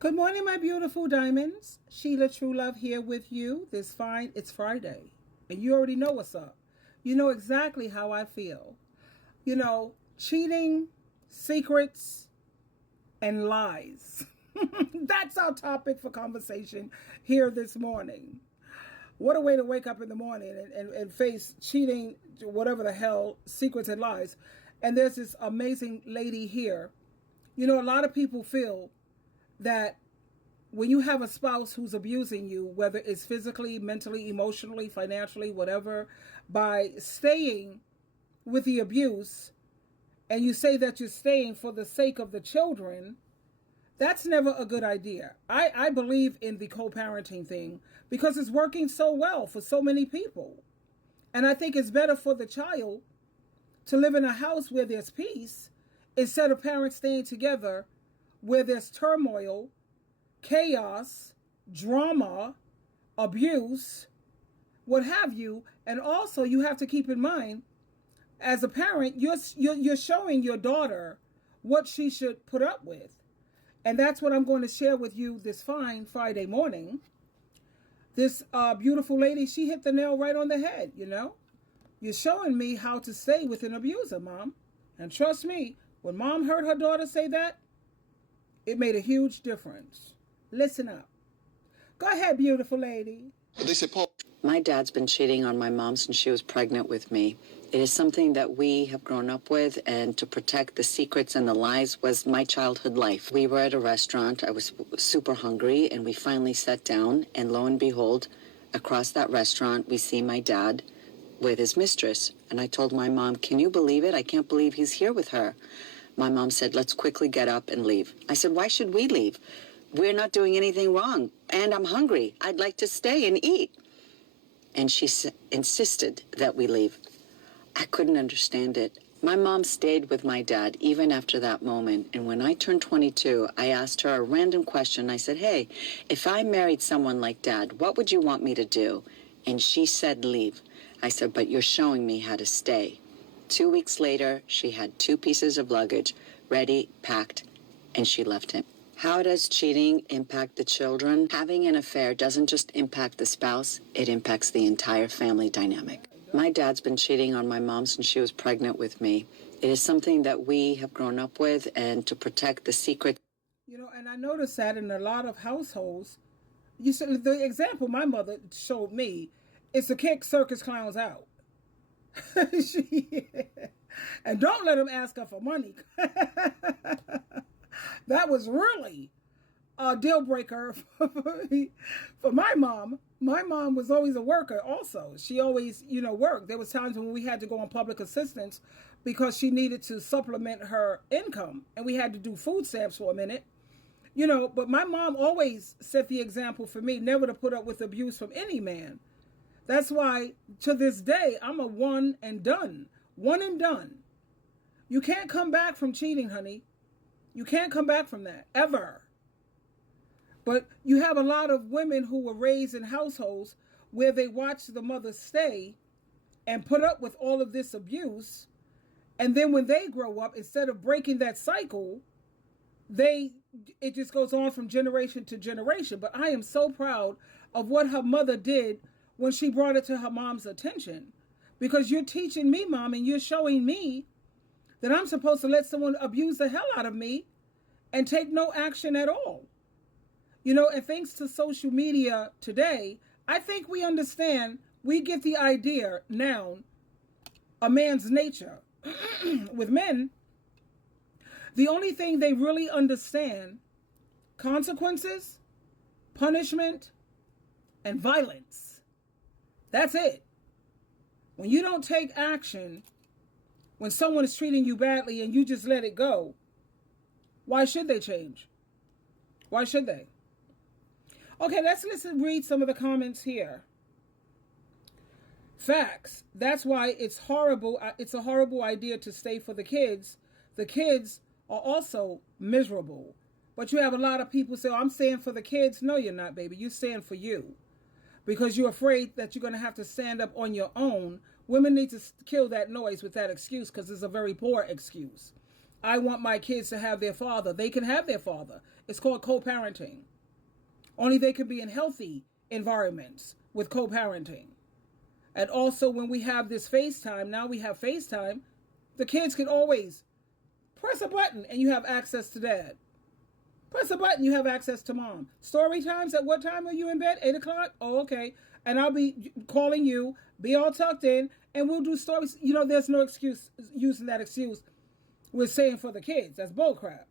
Good morning, my beautiful diamonds. SheilaTruelove here with you. It's Friday. And you already know what's up. You know exactly how I feel. Cheating, secrets, and lies. That's our topic for conversation here this morning. What a way to wake up in the morning and face cheating, whatever the hell, secrets and lies. And there's this amazing lady here. A lot of people feel that when you have a spouse who's abusing you, whether it's physically, mentally, emotionally, financially, whatever, by staying with the abuse, and you say that you're staying for the sake of the children, that's never a good idea. I believe in the co-parenting thing because it's working so well for so many people. And I think it's better for the child to live in a house where there's peace instead of parents staying together where there's turmoil, chaos, drama, abuse, what have you. And also you have to keep in mind, as a parent, you're showing your daughter what she should put up with. And that's what I'm going to share with you this fine Friday morning. This beautiful lady, she hit the nail right on the head, You're showing me how to stay with an abuser, Mom. And trust me, when Mom heard her daughter say that, it made a huge difference. Listen up. Go ahead, beautiful lady. They said, Paul. My dad's been cheating on my mom since she was pregnant with me. It is something that we have grown up with, and to protect the secrets and the lies was my childhood life. We were at a restaurant. I was super hungry, and we finally sat down, and lo and behold, across that restaurant, we see my dad with his mistress. And I told my mom, can you believe it? I can't believe he's here with her. My mom said, let's quickly get up and leave. I said, why should we leave? We're not doing anything wrong, and I'm hungry. I'd like to stay and eat. And she insisted that we leave. I couldn't understand it. My mom stayed with my dad even after that moment. And when I turned 22, I asked her a random question. I said, hey, if I married someone like Dad, what would you want me to do? And she said, leave. I said, but you're showing me how to stay. 2 weeks later, she had 2 pieces of luggage ready, packed, and she left him. How does cheating impact the children? Having an affair doesn't just impact the spouse, it impacts the entire family dynamic. My dad's been cheating on my mom since she was pregnant with me. It is something that we have grown up with, and to protect the secret. And I noticed that in a lot of households, you said the example my mother showed me is to kick circus clowns out. And don't let them ask her for money. That was really a deal breaker for my mom. My mom was always a worker also. She always, worked. There was times when we had to go on public assistance because she needed to supplement her income. And we had to do food stamps for a minute. But my mom always set the example for me never to put up with abuse from any man. That's why to this day, I'm a one and done. One and done. You can't come back from cheating, honey. You can't come back from that, ever. But you have a lot of women who were raised in households where they watched the mother stay and put up with all of this abuse. And then when they grow up, instead of breaking that cycle, it just goes on from generation to generation. But I am so proud of what her mother did when she brought it to her mom's attention. Because you're teaching me, Mom, and you're showing me that I'm supposed to let someone abuse the hell out of me and take no action at all. And thanks to social media today, I think we understand, we get the idea now, a man's nature. With men, the only thing they really understand, consequences, punishment, and violence. That's it. When you don't take action, when someone is treating you badly and you just let it go, why should they change? Why should they? Okay, let's read some of the comments here. Facts. That's why it's horrible. It's a horrible idea to stay for the kids. The kids are also miserable. But you have a lot of people say, oh, I'm staying for the kids. No, you're not, baby. You're staying for you. Because you're afraid that you're going to have to stand up on your own. Women need to kill that noise with that excuse because it's a very poor excuse. I want my kids to have their father. They can have their father. It's called co-parenting. Only they can be in healthy environments with co-parenting. And also when we have this FaceTime, now we have FaceTime, the kids can always press a button and you have access to dad. Press a button, you have access to mom. Story times, at what time are you in bed? 8 o'clock? Oh, okay. And I'll be calling you, be all tucked in, and we'll do stories. You know, there's no excuse using that excuse we're saying for the kids. That's bullcrap.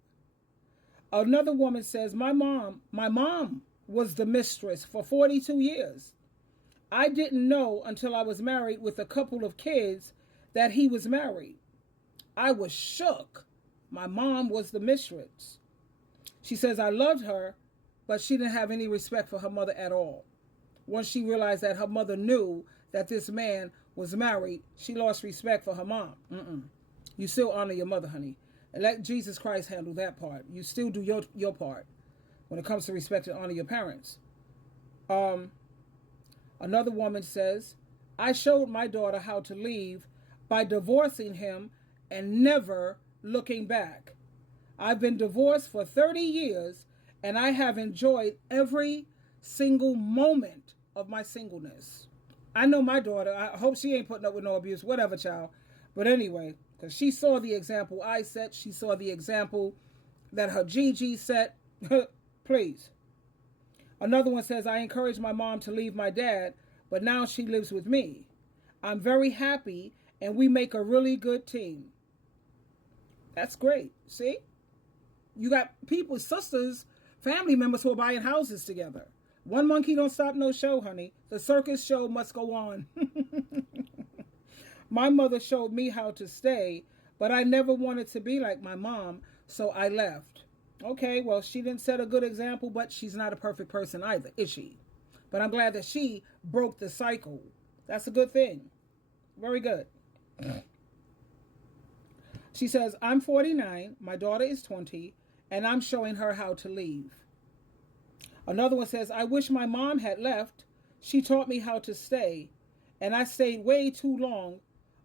Another woman says, my mom was the mistress for 42 years. I didn't know until I was married with a couple of kids that he was married. I was shook. My mom was the mistress. She says, I loved her, but she didn't have any respect for her mother at all. Once she realized that her mother knew that this man was married, she lost respect for her mom. You still honor your mother, honey. And let Jesus Christ handle that part. You still do your part when it comes to respect and honor your parents. Another woman says, I showed my daughter how to leave by divorcing him and never looking back. I've been divorced for 30 years and I have enjoyed every single moment of my singleness. I know my daughter, I hope she ain't putting up with no abuse, whatever, child. But anyway, because she saw the example I set, she saw the example that her Gigi set. Please. Another one says, I encouraged my mom to leave my dad, but now she lives with me. I'm very happy and we make a really good team. That's great. See? You got people, sisters, family members who are buying houses together. One monkey don't stop no show, honey. The circus show must go on. My mother showed me how to stay, but I never wanted to be like my mom, so I left. Okay, well, she didn't set a good example, but she's not a perfect person either, is she? But I'm glad that she broke the cycle. That's a good thing. Very good. She says, I'm 49, my daughter is 20, and I'm showing her how to leave. Another one says, I wish my mom had left. She taught me how to stay, and I stayed way too long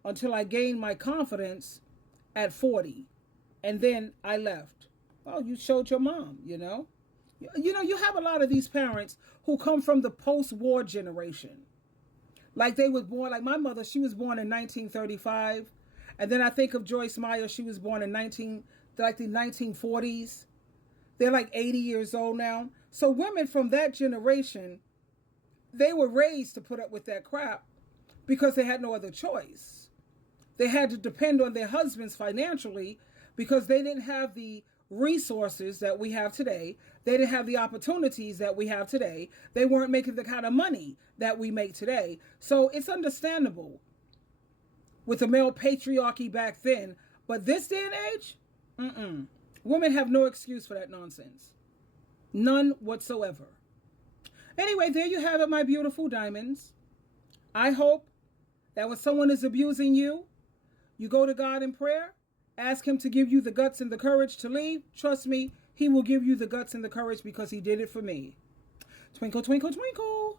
until I gained my confidence at 40, and then I left. Well, you showed your mom, you know. You know, you have a lot of these parents who come from the post-war generation. Like they was born, like my mother, she was born in 1935. And then I think of Joyce Meyer, she was born in the 1940s. They're like 80 years old now. So women from that generation, they were raised to put up with that crap because they had no other choice. They had to depend on their husbands financially because they didn't have the resources that we have today. They didn't have the opportunities that we have today. They weren't making the kind of money that we make today. So it's understandable with the male patriarchy back then. But this day and age, women have no excuse for that nonsense. None whatsoever. Anyway, there you have it, my beautiful diamonds. I hope that when someone is abusing you, you go to God in prayer, ask him to give you the guts and the courage to leave. Trust me, he will give you the guts and the courage because he did it for me. Twinkle, twinkle, twinkle.